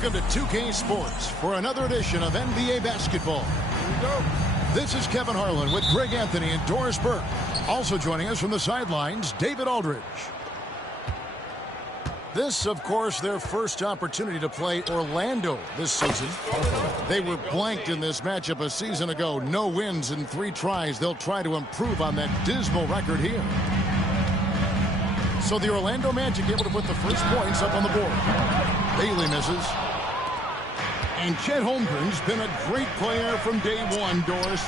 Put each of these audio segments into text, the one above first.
Welcome to 2K Sports for another edition of NBA basketball. Here we go. This is Kevin Harlan with Greg Anthony and Doris Burke. Also joining us from the sidelines, David Aldridge. This, of course, their first opportunity to play Orlando this season. They were blanked in this matchup a season ago. No wins in 3 tries. They'll try to improve on that dismal record here. So the Orlando Magic able to put the first points up on the board. Bailey misses. And Chet Holmgren's been a great player from day one, Doris.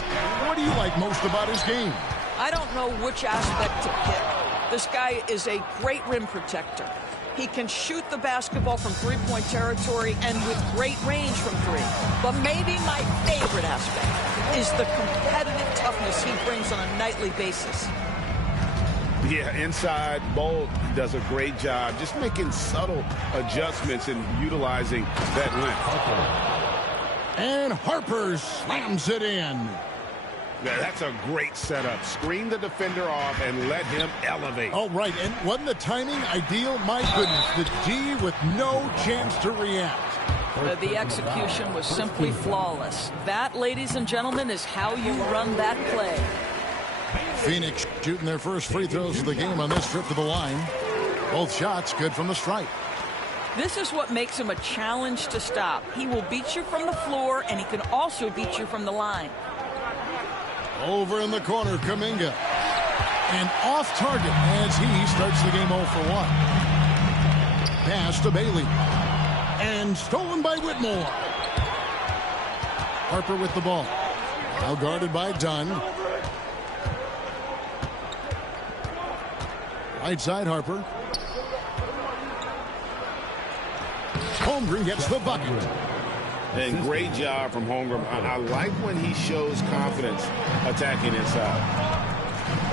What do you like most about his game? I don't know which aspect to pick. This guy is a great rim protector. He can shoot the basketball from three-point territory and with great range from 3. But maybe my favorite aspect is the competitive toughness he brings on a nightly basis. Yeah, inside, Bolt does a great job just making subtle adjustments and utilizing that length. And Harper slams it in. Yeah, that's a great setup. Screen the defender off and let him elevate. Oh, right. And wasn't the timing ideal? My goodness, the D with no chance to react. The execution was simply flawless. That, ladies and gentlemen, is how you run that play. Phoenix shooting their first free throws of the game on this trip to the line. Both shots good from the stripe. This is what makes him a challenge to stop. He will beat you from the floor, and he can also beat you from the line. Over in the corner, Kuminga. And off target as he starts the game 0 for 1. Pass to Bailey. And stolen by Whitmore. Harper with the ball. Now guarded by Dunn. Right side, Harper. Holmgren gets the bucket. And great job from Holmgren. I like when he shows confidence attacking inside.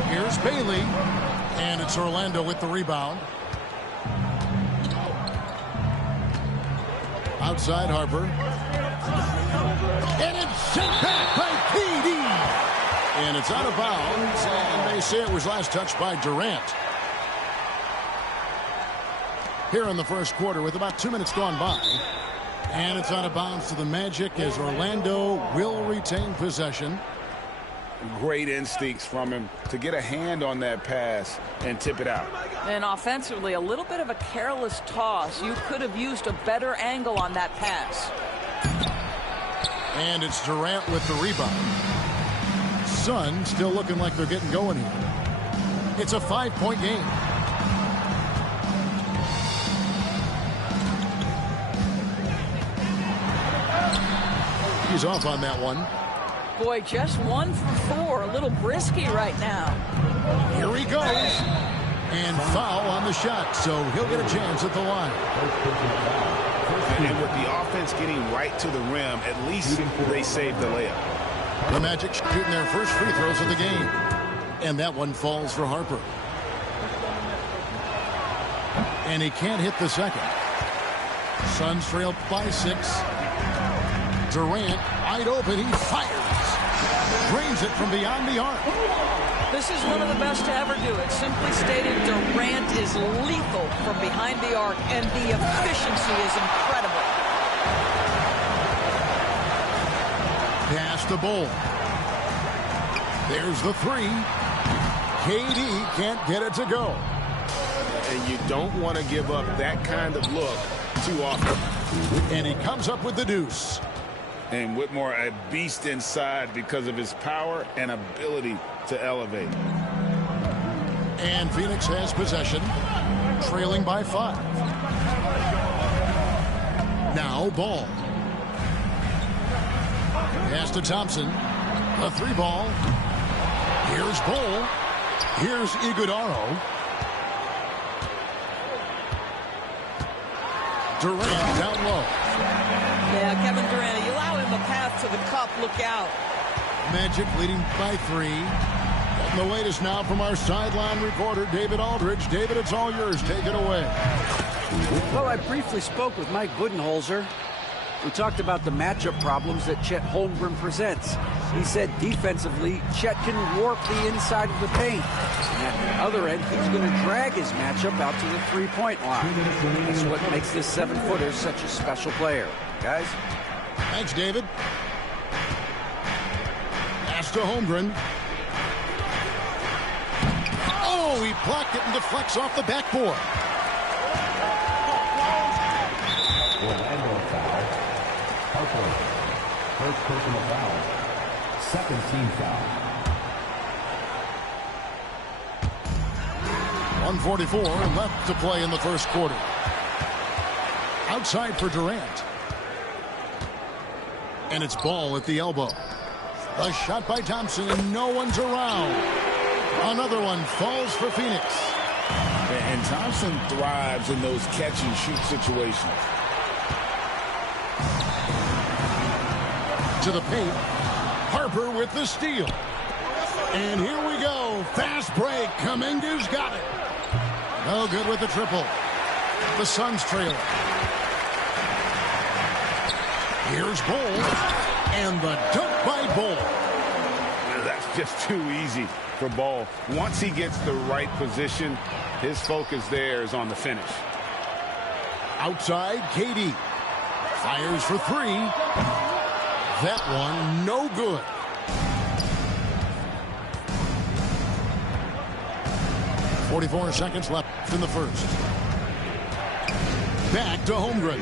Here's Bailey. And it's Orlando with the rebound. Outside, Harper. And it's sent back by KD. And it's out of bounds. And they say it was last touched by Durant. Here in the first quarter with about 2 minutes gone by. And it's out of bounds to the Magic as Orlando will retain possession. Great instincts from him to get a hand on that pass and tip it out. And offensively, a little bit of a careless toss. You could have used a better angle on that pass. And it's Durant with the rebound. Suns still looking like they're getting going here. It's a 5-point game. He's off on that one. Boy, just 1 for 4. A little brisky right now. Here he goes. And foul on the shot, so he'll get a chance at the line. And with the offense getting right to the rim, at least they saved the layup. The Magic shooting their first free throws of the game. And that one falls for Harper. And he can't hit the second. Suns trail by 6. Durant, wide open, he fires. Drains it from beyond the arc. This is one of the best to ever do it. Simply stated, Durant is lethal from behind the arc, and the efficiency is incredible. Pass to Bull. There's the 3. KD can't get it to go. And you don't want to give up that kind of look too often. And he comes up with the deuce. And Whitmore, a beast inside because of his power and ability to elevate. And Phoenix has possession, trailing by 5. Now Ball. Pass to Thompson. A 3 ball. Here's Bull. Here's Iguodaro. Durant down low. Yeah, Kevin Durant, you allow him a path to the cup, look out. Magic leading by 3. And the latest now from our sideline reporter, David Aldridge. David, it's all yours. Take it away. Well, I briefly spoke with Mike Budenholzer. We talked about the matchup problems that Chet Holmgren presents. He said defensively, Chet can warp the inside of the paint. And at the other end, he's going to drag his matchup out to the three-point line. That's what makes this 7-footer such a special player. Guys? Thanks, David. Pass to Holmgren. Oh, he blocked it and deflects off the backboard. Orlando foul. Harper. First personal foul. Second team foul. 1:44 left to play in the first quarter. Outside for Durant. And it's Ball at the elbow. A shot by Thompson, and no one's around. Another one falls for Phoenix. And Thompson thrives in those catch-and-shoot situations. To the paint. Harper with the steal. And here we go. Fast break. Kuminga's got it. No good with the triple. The Suns trail it. Here's Ball. And the dunk by Ball. That's just too easy for Ball. Once he gets the right position, his focus there is on the finish. Outside, KD. Fires for three. That one, no good. .44 seconds left in the first. Back to Holmgren.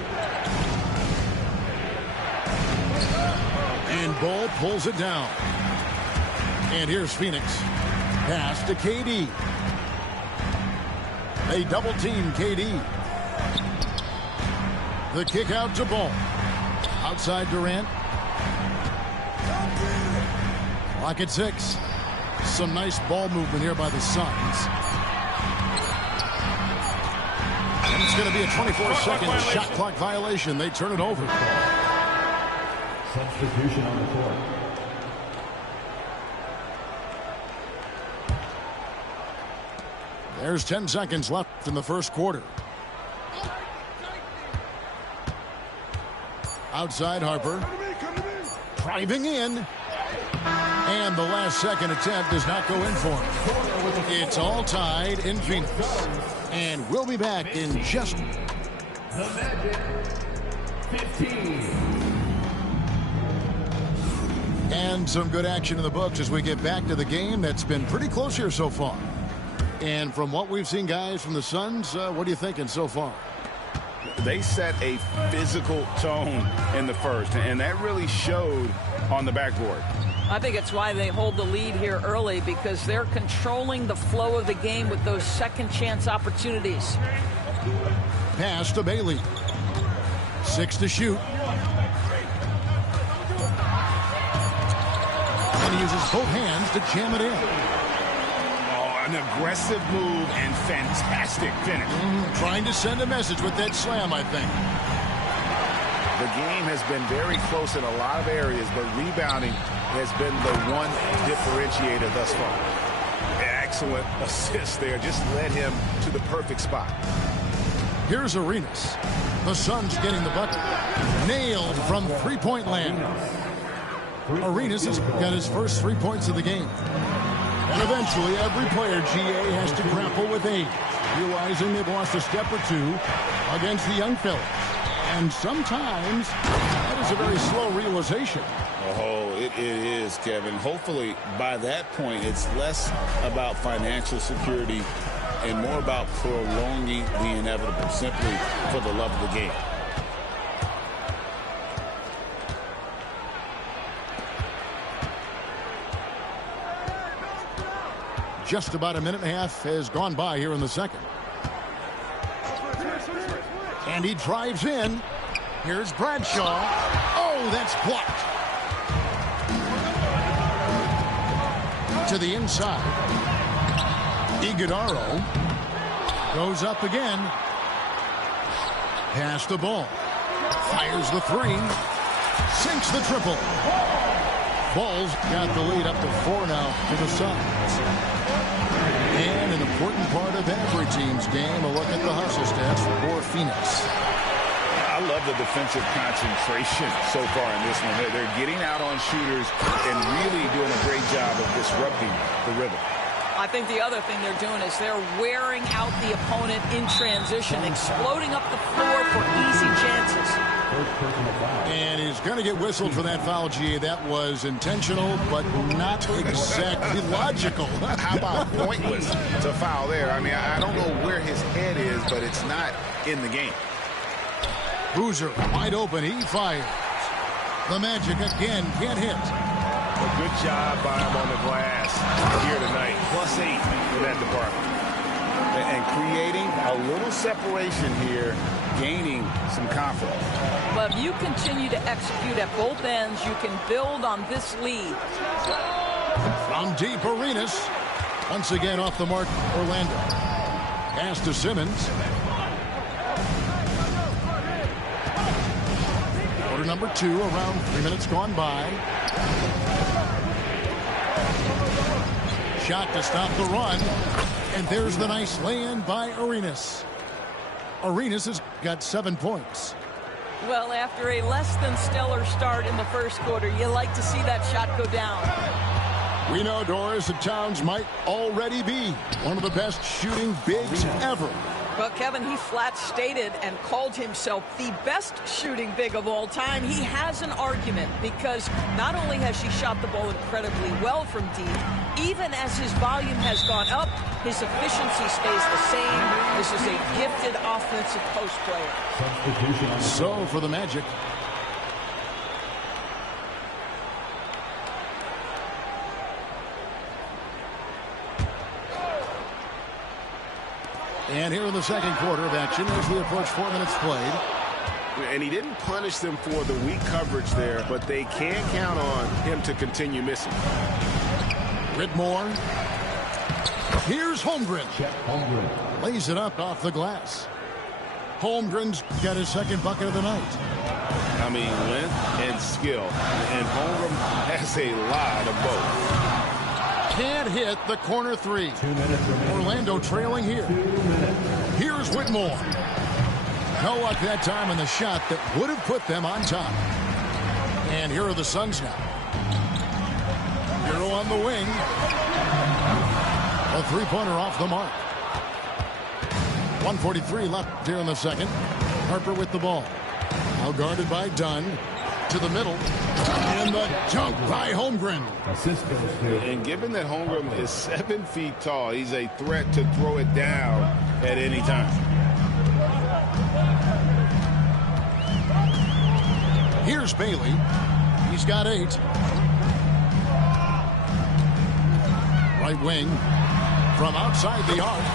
And Ball pulls it down. And here's Phoenix. Pass to KD. They double team KD. The kick out to Ball. Outside Durant. Clock at 6. Some nice ball movement here by the Suns. And it's going to be a 24-second shot clock violation. They turn it over. Substitution on the court. There's 10 seconds left in the first quarter. Outside Harper. Driving in. And the last second attempt does not go in for him. It's all tied in Phoenix. And we'll be back in just... The Magic, 15. And some good action in the books as we get back to the game that's been pretty close here so far. And from what we've seen, guys, from the Suns, what are you thinking so far? They set a physical tone in the first, and that really showed on the backboard. I think it's why they hold the lead here early, because they're controlling the flow of the game with those second chance opportunities. Pass to Bailey. 6 to shoot. And he uses both hands to jam it in. An aggressive move and fantastic finish. Trying to send a message with that slam, I think. The game has been very close in a lot of areas, but rebounding has been the one differentiator thus far. Excellent assist there. Just led him to the perfect spot. Here's Arenas. The Suns getting the bucket. Nailed from three-point land. Arenas has got his first 3 points of the game. And eventually, every player, GA, has to grapple with age, realizing they've lost a step or two against the young fellas. And sometimes, that is a very slow realization. Oh, it is, Kevin. Hopefully, by that point, it's less about financial security and more about prolonging the inevitable, simply for the love of the game. Just about a minute and a half has gone by here in the second. And he drives in. Here's Bradshaw. Oh, that's blocked. To the inside. Iguodaro goes up again. Pass the ball. Fires the three. Sinks the triple. Ball's got the lead up to 4 now to the Suns. And an important part of every team's game, a look at the hustle stats for Phoenix. I love the defensive concentration so far in this one. They're getting out on shooters and really doing a great job of disrupting the rhythm. I think the other thing they're doing is they're wearing out the opponent in transition, exploding up the floor for easy chances. And he's going to get whistled for that foul, G. That was intentional, but not exactly logical. How about pointless to foul there? I mean, I don't know where his head is, but it's not in the game. Boozer wide open. He fires. The Magic again can't hit. A good job by him on the glass here tonight. +8 for that department. And creating a little separation here, gaining some confidence. But if you continue to execute at both ends, you can build on this lead. From deep, Arenas. Once again off the mark, Orlando. Pass to Simmons. Quarter number 2, around 3 minutes gone by. Shot to stop the run. And there's the nice lay-in by Arenas. Arenas has got 7 points. Well, after a less than stellar start in the first quarter, you like to see that shot go down. We know, Doris, that Towns might already be one of the best shooting bigs ever. Well, Kevin, he flat stated and called himself the best shooting big of all time. He has an argument because not only has he shot the ball incredibly well from deep, even as his volume has gone up, his efficiency stays the same. This is a gifted offensive post player. So for the Magic, and here in the second quarter of action as we approach 4 minutes played. And he didn't punish them for the weak coverage there, but they can count on him to continue missing. Whitmore. Here's Holmgren. Holmgren. Lays it up off the glass. Holmgren's got his second bucket of the night. I mean, length and skill. And Holmgren has a lot of both. Can't hit the corner 3. 2 minutes remaining. Orlando trailing here. 2 minutes. Here's Whitmore. No luck that time in the shot that would have put them on top. And here are the Suns now. Hero on the wing. A three-pointer off the mark. 1:43 left here in the second. Harper with the ball. Now guarded by Dunn. To the middle. And the dunk by Holmgren. Assist goes to. And given that Holmgren is 7 feet tall, he's a threat to throw it down at any time. Here's Bailey. He's got 8. Right wing. From outside the arc.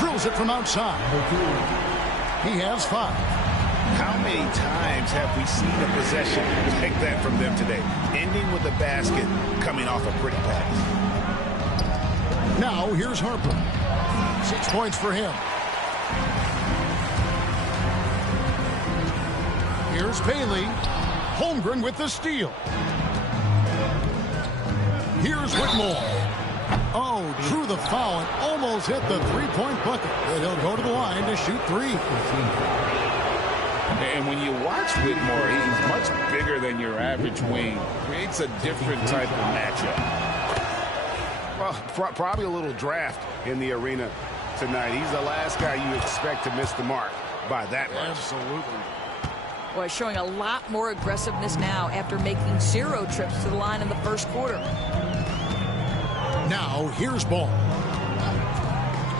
Drills it from outside. He has 5. How many times have we seen a possession like that from them today? Ending with a basket, coming off a pretty pass. Now here's Harper. 6 points for him. Here's Bailey. Holmgren with the steal. Here's Whitmore. Oh, drew the foul and almost hit the three-point bucket. And he'll go to the line to shoot 3. And when you watch Whitmore, he's much bigger than your average wing. Creates a different type of matchup. Well, probably a little draft in the arena tonight. He's the last guy you expect to miss the mark by that much. Absolutely. Boy, showing a lot more aggressiveness now after making 0 trips to the line in the first quarter. Now here's Ball.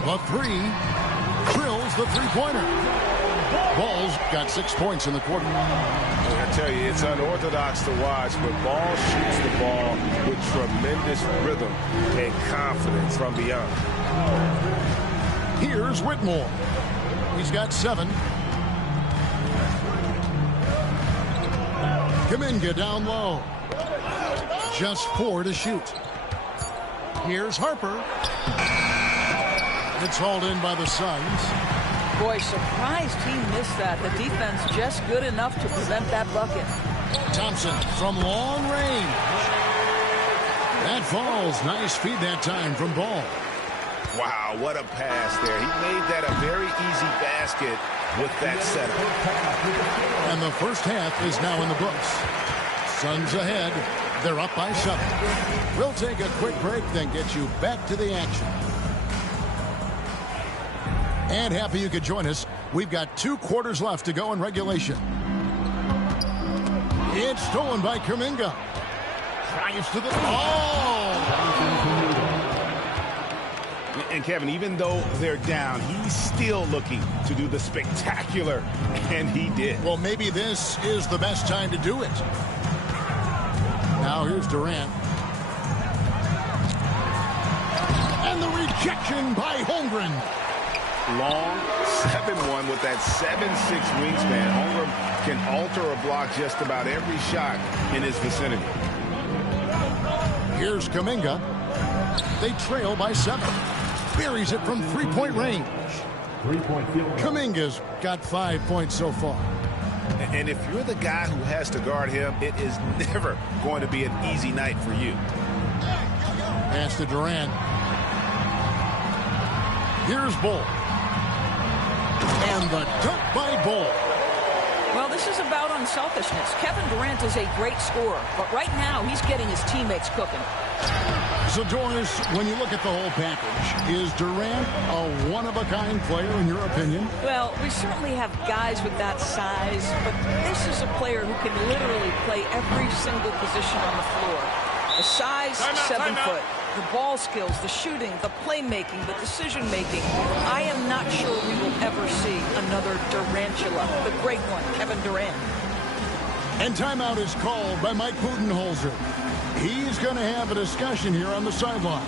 The 3. Drills the three-pointer. Ball's got 6 points in the quarter. I tell you, it's unorthodox to watch, but Ball shoots the ball with tremendous rhythm and confidence from beyond. Here's Whitmore. He's got 7. Kuminga down low. Just 4 to shoot. Here's Harper. It's hauled in by the Suns. Boy, surprised he missed that. The defense just good enough to prevent that bucket. Thompson from long range. That falls. Nice feed that time from Ball. Wow, what a pass there. He made that a very easy basket with that setup. And the first half is now in the books. Suns ahead. They're up by 7. We'll take a quick break, then get you back to the action. And happy you could join us. We've got 2 quarters left to go in regulation. It's stolen by Kuminga. Drives to the... And Kevin, even though they're down, he's still looking to do the spectacular, and he did. Well, maybe this is the best time to do it. Now here's Durant. And the rejection by Holmgren. Long 7-1 with that 7'6" wingspan. Holmgren can alter or block just about every shot in his vicinity. Here's Kuminga. They trail by 7. Buries it from 3-point range. 3-point field goal. Kuminga's got 5 points so far. And if you're the guy who has to guard him, it is never going to be an easy night for you. Pass to Durant. Here's Bull. And the dunk by Bull. Well, this is about unselfishness. Kevin Durant is a great scorer, but right now he's getting his teammates cooking. So, Doris, when you look at the whole package, is Durant a one-of-a-kind player in your opinion? Well, we certainly have guys with that size, but this is a player who can literally play every single position on the floor. The size, 7 foot. The ball skills, the shooting, the playmaking, the decision-making. I am not sure we will ever see another Durantula, the great one, Kevin Durant. And timeout is called by Mike Budenholzer. He's going to have a discussion here on the sideline.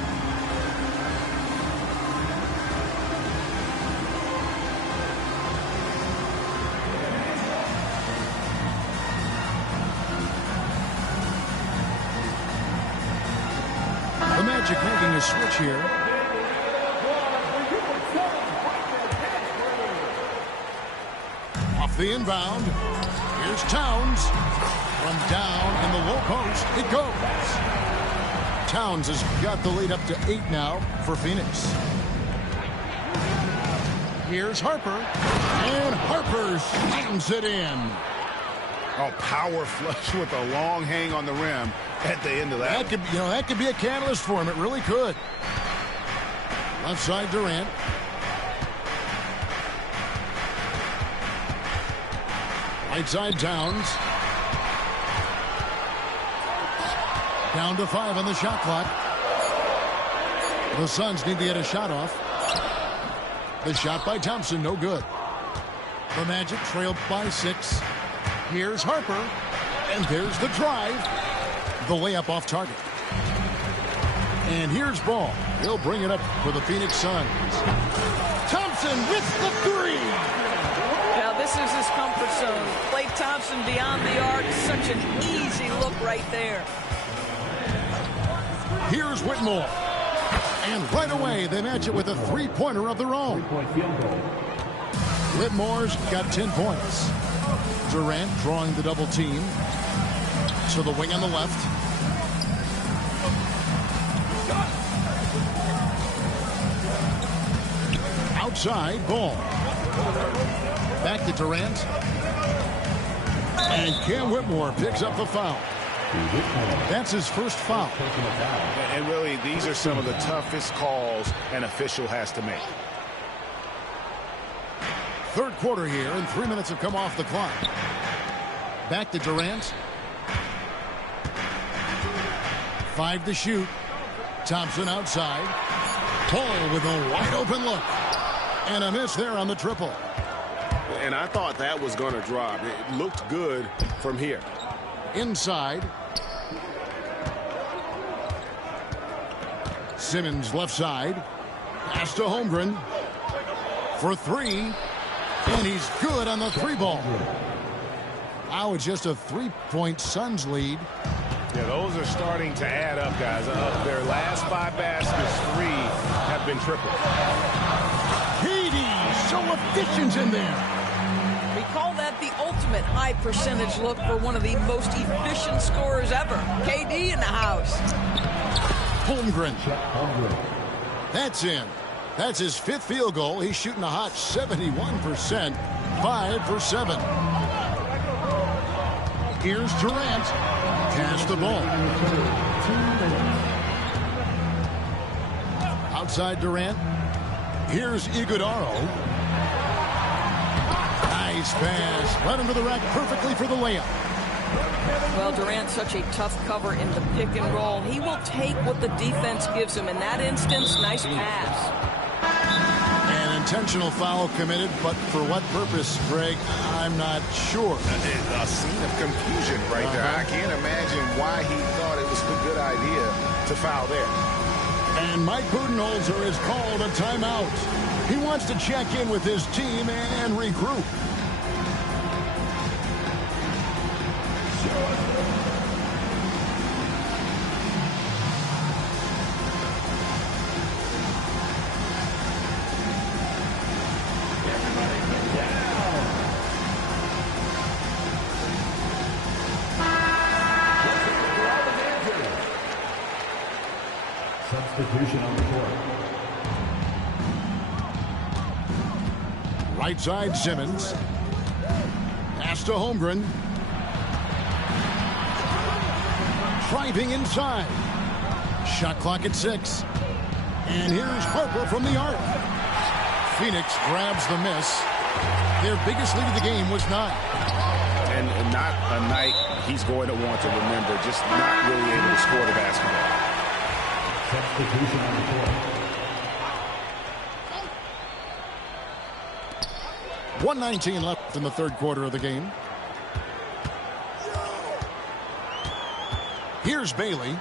The Magic making a switch here. Off the inbound. Here's Towns. From down in the low post, it goes. Towns has got the lead up to 8 now for Phoenix. Here's Harper. And Harper slams it in. Oh, power flush with a long hang on the rim at the end of that. That could be a catalyst for him. It really could. Left side Durant. Right side Towns. Down to 5 on the shot clock. The Suns need to get a shot off. The shot by Thompson, no good. The Magic trailed by 6. Here's Harper. And there's the drive. The layup off target. And here's Ball. He'll bring it up for the Phoenix Suns. Thompson with the 3. Now this is his comfort zone. Klay Thompson beyond the arc. Such an easy look right there. Here's Whitmore. And right away, they match it with a 3-pointer of their own. 3-point field goal. Whitmore's got 10 points. Durant drawing the double team. To the wing on the left. Outside, Ball. Back to Durant. And Cam Whitmore picks up the foul. That's his first foul. And really, these are some of the toughest calls an official has to make. Third quarter here, and 3 minutes have come off the clock. Back to Durant. 5 to shoot. Thompson outside. Paul with a wide open look. And a miss there on the triple. And I thought that was going to drop. It looked good from here. Inside. Simmons left side. Pass to Holmgren. For 3. And he's good on the 3-ball. Now it's just a 3-point Suns lead. Yeah, those are starting to add up, guys. Their last 5 baskets, 3 have been triple. KD so efficient in there. We call that the ultimate high percentage look for one of the most efficient scorers ever. KD in the house. Holmgren. That's in. That's his 5th field goal. He's shooting a hot 71%, 5 for 7. Here's Durant. Cash the ball. Outside Durant. Here's Iguodaro. Nice pass. Right under the rack perfectly for the layup. Well, Durant's such a tough cover in the pick and roll. He will take what the defense gives him. In that instance, nice pass. An intentional foul committed, but for what purpose, Greg? I'm not sure. A scene of confusion right there. I can't imagine why he thought it was a good idea to foul there. And Mike Budenholzer has called a timeout. He wants to check in with his team and regroup. Substitution on the court. Right side, Simmons. Pass to Holmgren. Driving inside. Shot clock at 6. And here's Harper from the arc. Phoenix grabs the miss. Their biggest lead of the game was 9. And not a night he's going to want to remember. Just not really able to score the basketball. Substitution on the court. 1:19 left in the 3rd quarter of the game. Here's Bailey.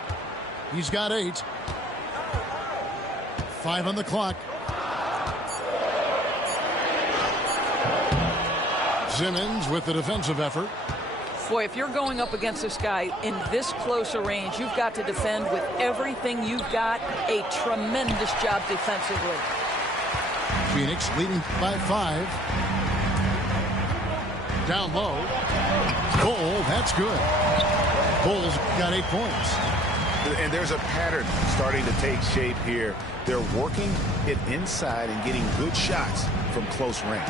He's got 8. 5 on the clock. Simmons with the defensive effort. Boy, if you're going up against this guy in this close a range, you've got to defend with everything you've got. A tremendous job defensively. Phoenix leading by 5. Down low. Cole, that's good. Cole's got 8 points. And there's a pattern starting to take shape here. They're working it inside and getting good shots from close range.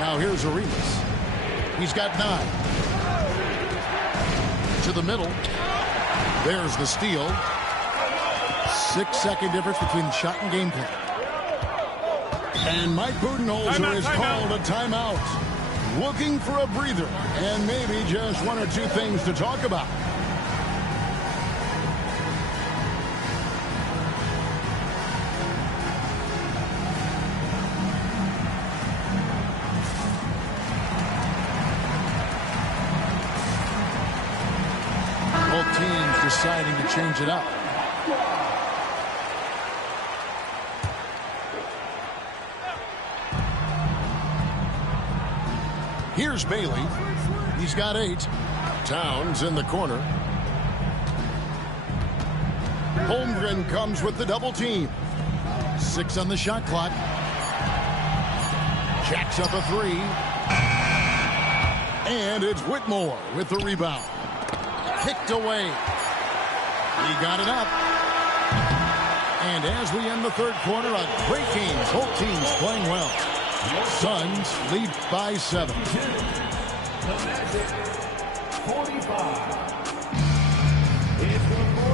Now here's Arenas. He's got 9. To the middle. There's the steal. 6-second difference between shot and game clock. And Mike Budenholzer has called a timeout. Looking for a breather and maybe just 1 or 2 things to talk about. Both teams deciding to change it up. Here's Bailey. He's got 8. Towns in the corner. Holmgren comes with the double team. 6 on the shot clock. Jacks up a 3. And it's Whitmore with the rebound. Kicked away. He got it up. And as we end the 3rd quarter, a great game. Both teams playing well. Suns lead by 7.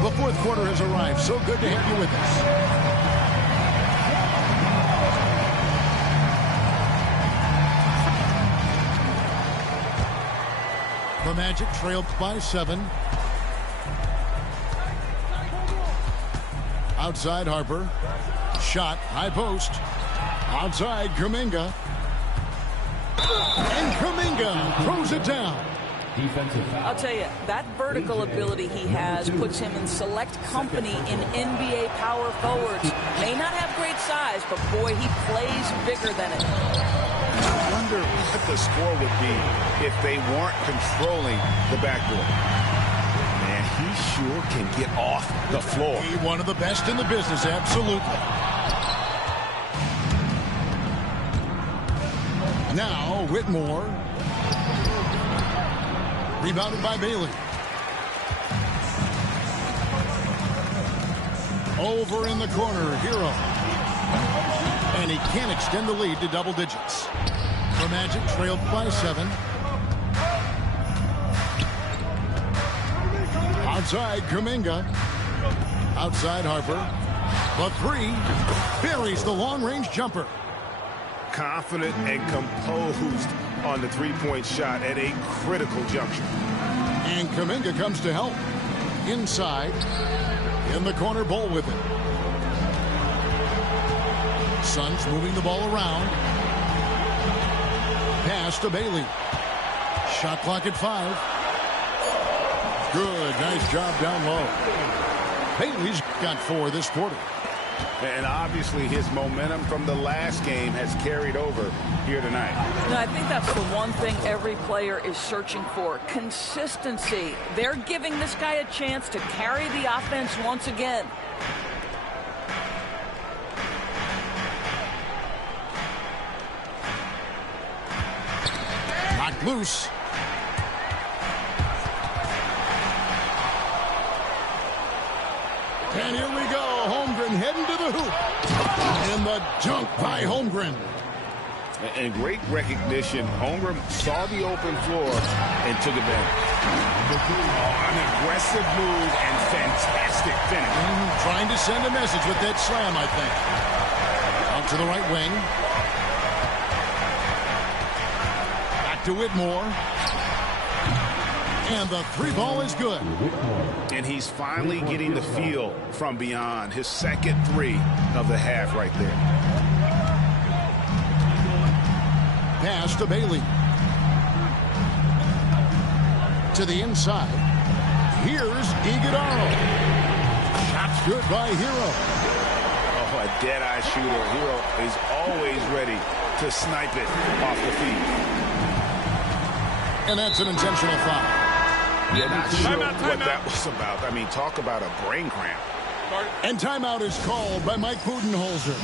The 4th quarter has arrived. So good to have you with us. The Magic trailed by 7. Outside Harper. Shot. High post. Outside Kuminga. And Kuminga throws it down. I'll tell you, that vertical ability he has puts him in select company in NBA power forwards. May not have great size, but boy, he plays bigger than it. I wonder what the score would be if they weren't controlling the backboard. Man, he sure can get off the floor. He's one of the best in the business, absolutely. Now, Whitmore. Rebounded by Bailey. Over in the corner, Hero. And he can't extend the lead to double digits. The Magic trailed by 7. Outside Kuminga. Outside Harper. The 3 buries the long-range jumper. Confident and composed on the three-point shot at a critical juncture. And Kuminga comes to help. Inside. In the corner, Bull with it. Suns moving the ball around. Pass to Bailey. Shot clock at 5. Good. Nice job down low. Bailey's got 4 this quarter. And obviously his momentum from the last game has carried over here tonight. And I think that's the one thing every player is searching for. Consistency. They're giving this guy a chance to carry the offense once again. Knocked loose. And here we go. Holmgren heading to the hoop. And the dunk by Holmgren. And great recognition. Holmgren saw the open floor and took advantage. An aggressive move and fantastic finish. Trying to send a message with that slam, I think. Out to the right wing. Back to Whitmore. And the 3 ball is good. And he's finally getting the feel from beyond. His second 3 of the half right there. Pass to Bailey. To the inside. Here's Iguodala. Shot's good by Hero. Oh, a dead-eye shooter. Hero is always ready to snipe it off the feet. And that's an intentional foul. Yeah, not sure what that was about. I mean, talk about a brain cramp. And timeout is called by Mike Budenholzer.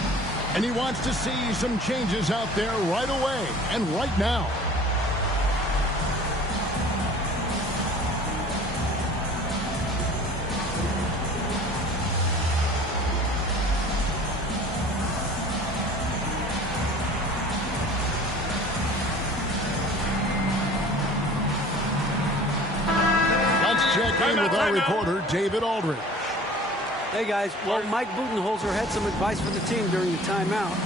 And he wants to see some changes out there right away and right now. Check in with our reporter, David Aldridge. Hey, guys. Well, Mike Budenholzer had some advice for the team during the timeout.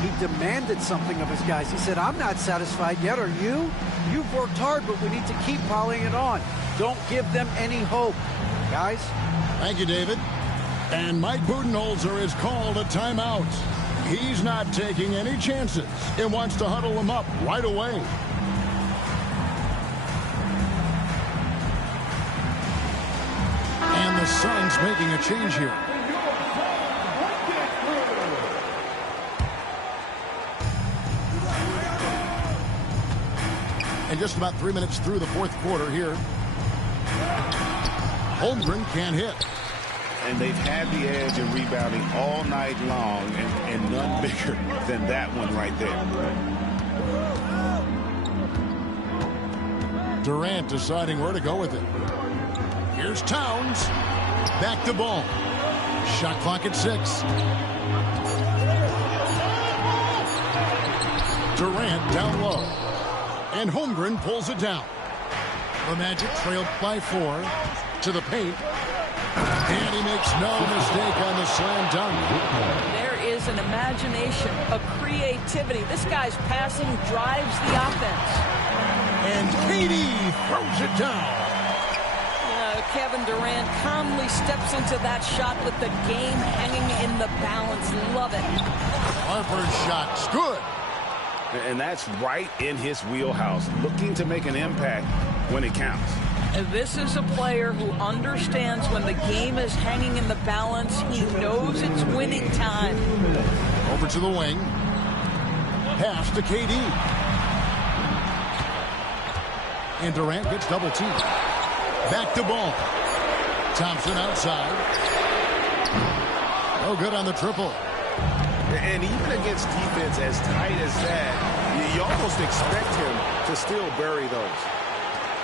He demanded something of his guys. He said, I'm not satisfied yet. Are you? You've worked hard, but we need to keep piling it on. Don't give them any hope. Guys? Thank you, David. And Mike Budenholzer has called a timeout. He's not taking any chances and wants to huddle them up right away. And the Suns making a change here. And just about 3 minutes through the fourth quarter here. Holmgren can't hit. And they've had the edge in rebounding all night long, and none bigger than that one right there. Durant deciding where to go with it. Here's Towns. Back to ball. Shot clock at 6. Durant down low. And Holmgren pulls it down. The Magic trailed by 4 to the paint. And he makes no mistake on the slam dunk. There is an imagination, a creativity. This guy's passing drives the offense. And KD throws it down. Kevin Durant calmly steps into that shot with the game hanging in the balance. Love it. Harper's shot's good. And that's right in his wheelhouse, looking to make an impact when it counts. And this is a player who understands when the game is hanging in the balance. He knows it's winning time. Over to the wing. Pass to KD. And Durant gets double teamed. Back to ball. Thompson outside. No good on the triple. And even against defense as tight as that, you almost expect him to still bury those.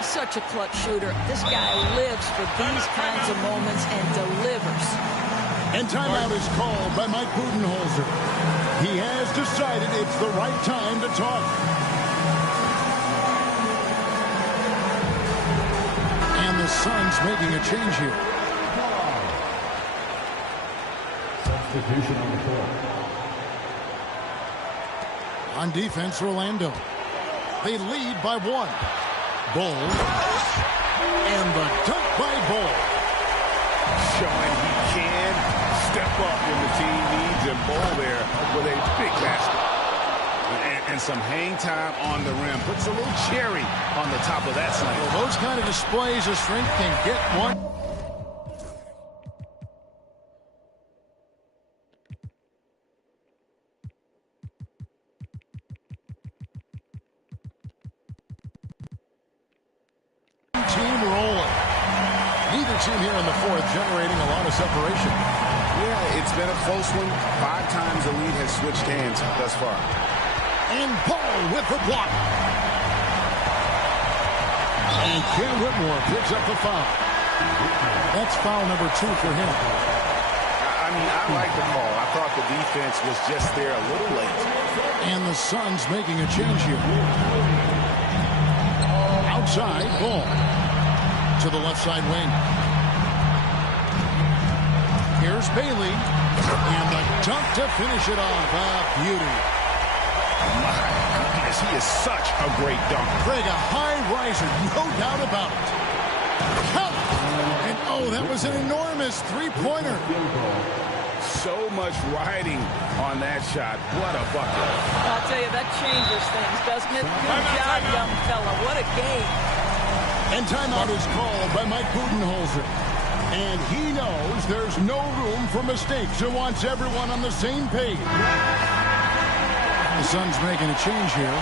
Such a clutch shooter. This guy lives for these kinds of moments and delivers. And timeout is called by Mike Budenholzer. He has decided it's the right time to talk. And the Suns making a change here. Substitution on the court. On defense, Orlando. They lead by 1. Bull. And the dunk by Bull. Showing he can step up when the team needs him. Bull there with a big basket. And some hang time on the rim. Puts a little cherry on the top of that slam. Well, those kind of displays of strength can get one. Team rolling. Neither team here in the fourth generating a lot of separation. Yeah, it's been a close one. 5 times the lead has switched hands thus far. And Paul with the block. And Cam Whitmore picks up the foul. That's foul number 2 for him. I mean, I like the call. I thought the defense was just there a little late. And the Suns making a change here. Outside, Ball. To the left side wing. Here's Bailey. And the dunk to finish it off. A beauty. My goodness, he is such a great dunk. Craig, a high riser, no doubt about it. Count. And oh, that was an enormous three-pointer. So much riding on that shot. What a bucket. I'll tell you, that changes things, doesn't it? Good job, young fella. What a game. And timeout is called by Mike Budenholzer. And he knows there's no room for mistakes and wants everyone on the same page. The Suns making a change here.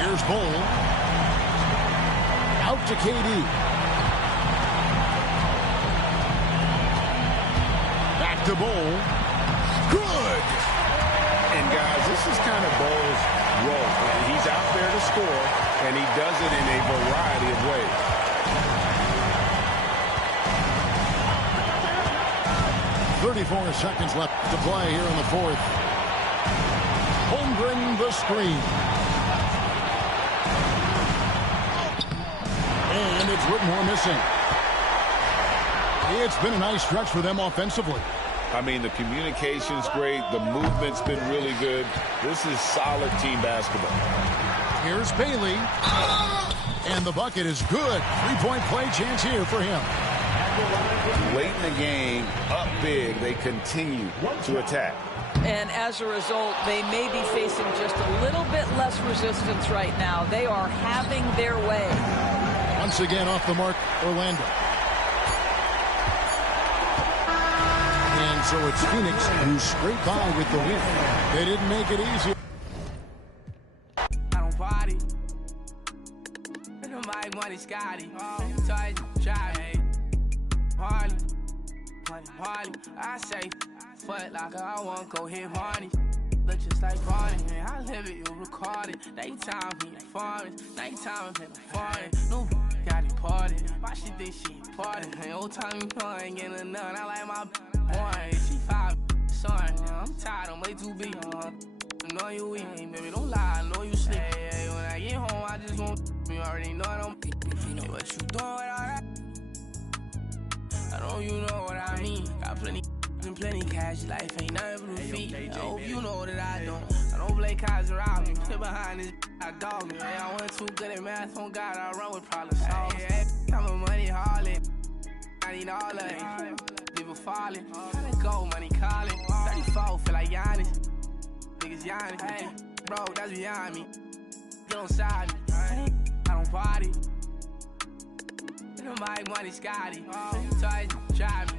Here's Bull. Out to KD. Back to Bull. Good. And guys, this is kind of Bull's role. He's out there to score, and he does it in a variety of ways. .34 seconds left to play here in the fourth. Holmgren the screen. And it's Whitmore missing. It's been a nice stretch for them offensively. I mean, the communication's great. The movement's been really good. This is solid team basketball. Here's Bailey. And the bucket is good. Three-point play chance here for him. Late in the game, up big, they continue to attack. And as a result, they may be facing just a little bit less resistance right now. They are having their way. Once again off the mark, Orlando. And so it's Phoenix who scraped by with the win. They didn't make it easy. I don't party. Nobody money Scotty. Touch, try, Harley. Harley. I say, fuck like I want go hit Barney. Look just like Barney. Man, I live it, you record it. Daytime, he farming. Nighttime, I'm farming. No, got it party. Why she think she important? Hey, old time, you know I ain't getting enough. I like my boy. She 5, son. I'm tired, I'm way too big. I know you weak, baby, don't lie, I know you sleep. Hey, when I get home, I just want you already know I don't hey, what you doing with all that? I know you know what I mean. Got plenty and plenty cash, life ain't nothing but a feat. I hope you know that I don't play cards around me. Sit behind this, I dog me. Hey, I went too good at math, on God, I run with problem solvers. Hey, I'm a money harlot. I need all of it. People falling, tryna go, money calling. 34, feel like Giannis. Niggas Giannis, hey, bro, that's behind me. Get on side me, I don't party. Nobody money Scotty. Touch, try me.